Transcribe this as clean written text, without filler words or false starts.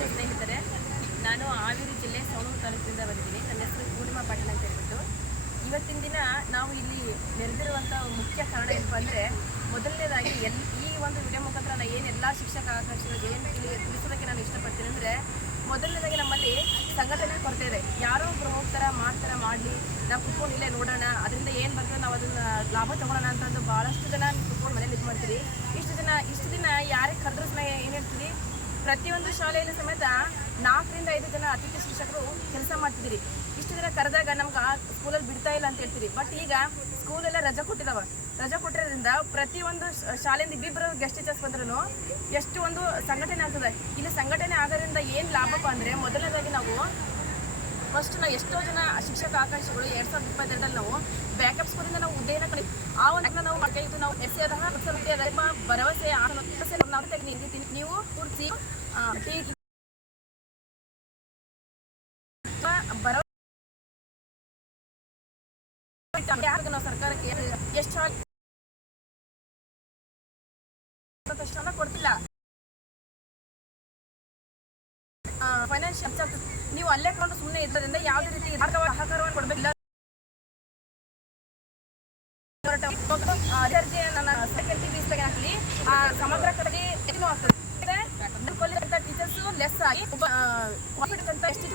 ನಮಸ್ತೆ ಸ್ನೇಹಿತರೆ, ನಾನು ಹಾವೇರಿ ಜಿಲ್ಲೆ ಸವಣೂರು ತಾಲೂಕಿನಿಂದ ಬಂದಿದ್ದೀನಿ. ನನ್ನ ಹೆಸರು ಪೂರ್ಣಿಮಾ ಪಾಟೀಲ್ ಅಂತ ಹೇಳ್ಬಿಟ್ಟು. ಇವತ್ತಿನ ದಿನ ನಾವು ಇಲ್ಲಿ ನೆರೆದಿರುವಂಥ ಮುಖ್ಯ ಕಾರಣ ಏನಪ್ಪ ಅಂದರೆ, ಮೊದಲನೇದಾಗಿ ಈ ಒಂದು ವಿಡಿಯೋ ಮುಖಾಂತರ ನಾನು ಏನೆಲ್ಲ ಶಿಕ್ಷಕ ಆಕಾಂಕ್ಷಿಗಳಿಗೆ ಏನು ತಿಳಿಸೋದಕ್ಕೆ ನಾನು ಇಷ್ಟಪಡ್ತೀನಿ ಅಂದರೆ, ಮೊದಲನೇದಾಗಿ ನಮ್ಮಲ್ಲಿ ಸಂಘಟನೆ ಕೊರತೆ ಇದೆ. ಯಾರೋ ಒಬ್ಬರು ಹೋಗ್ತಾರೆ ಮಾಡಲಿ, ನಾವು ಕುತ್ಕೊಂಡು ಇಲ್ಲೇ ನೋಡೋಣ, ಅದರಿಂದ ಏನು ಬರ್ತದೆ ನಾವು ಅದನ್ನು ಲಾಭ ತೊಗೊಳ್ಳೋಣ ಅಂತಂದು ಭಾಳಷ್ಟು ಜನ ಕುತ್ಕೊಂಡು ಮನೇಲಿ ಇದು ಮಾಡ್ತೀರಿ. ಇಷ್ಟು ದಿನ ಯಾರಿಗೆ ಕರೆದ್ರೂ ಸಹ ಏನು ಹೇಳ್ತೀರಿ, ಪ್ರತಿಯೊಂದು ಶಾಲೆಯಲ್ಲಿ ಸಮೇತ 4 ರಿಂದ 5 ಜನ ಅತಿಥಿ ಶಿಕ್ಷಕರು ಕೆಲಸ ಮಾಡ್ತಿದ್ದೀರಿ. ಇಷ್ಟು ದಿನ ಕರೆದಾಗ ನಮ್ಗೆ ಸ್ಕೂಲಲ್ಲಿ ಬಿಡ್ತಾ ಇಲ್ಲ ಅಂತ ಹೇಳ್ತೀರಿ. ಬಟ್ ಈಗ ಸ್ಕೂಲೆಲ್ಲ ರಜೆ ಕೊಟ್ಟಿರೋದ್ರಿಂದ ಪ್ರತಿಯೊಂದು ಶಾಲೆಯಿಂದ ಇಬ್ಬಿಬ್ಬರು ಗೆಸ್ಟ್ ಟೀಚರ್ಸ್ ಬಂದ್ರೂ ಎಷ್ಟು ಒಂದು ಸಂಘಟನೆ ಆಗ್ತದೆ. ಇಲ್ಲಿ ಸಂಘಟನೆ ಆಗೋದ್ರಿಂದ ಏನು ಲಾಭಪ್ಪ ಅಂದರೆ, ಮೊದಲನೇದಾಗಿ ನಾವು ಎಷ್ಟೋ ಜನ ಶಿಕ್ಷಕ ಆಕಾಂಕ್ಷಿಗಳು 2022ರಲ್ಲಿ ನಾವು ಬ್ಯಾಕಪ್ ಸ್ಕೂಲಿಂದ ನಾವು ಹುದ್ದೆಯನ್ನು ಆ ಒಂದು ನಾವು ಮಾಡ್ತಾ ನಾವು ಎಸ್ಸಿ ಭರವಸೆ ನಾವು ತೆಗೆದು ನೀವು ಕೂರಿಸಿ ನಾವು ಸರ್ಕಾರಕ್ಕೆ ಎಷ್ಟು ಕೊಡ್ತಿಲ್ಲ. ಫೈನಾನ್ಷಿಯಲ್ ನೀವು ಅಲ್ಲೇ ಕೊಂಡು ಸುಮ್ಮನೆ ಇರೋದ್ರಿಂದ ಯಾವುದೇ ರೀತಿ ಸಹಕಾರವನ್ನು ಕೊಡಬೇಕಿಲ್ಲ. ನನ್ನ ಸೆಕೆಂಡ್ ಹಾಕಲಿ ಸಮಗ್ರ ಕಡೆಗೆ ಹೆಚ್ಚು ಆಗ್ತದೆ. ಟೀಚರ್ಸ್ ಲೆಸ್ ಆಗಿ ಕಾನ್ಫಿಡೆನ್ಸ್ ಅಂತ ಎಷ್ಟು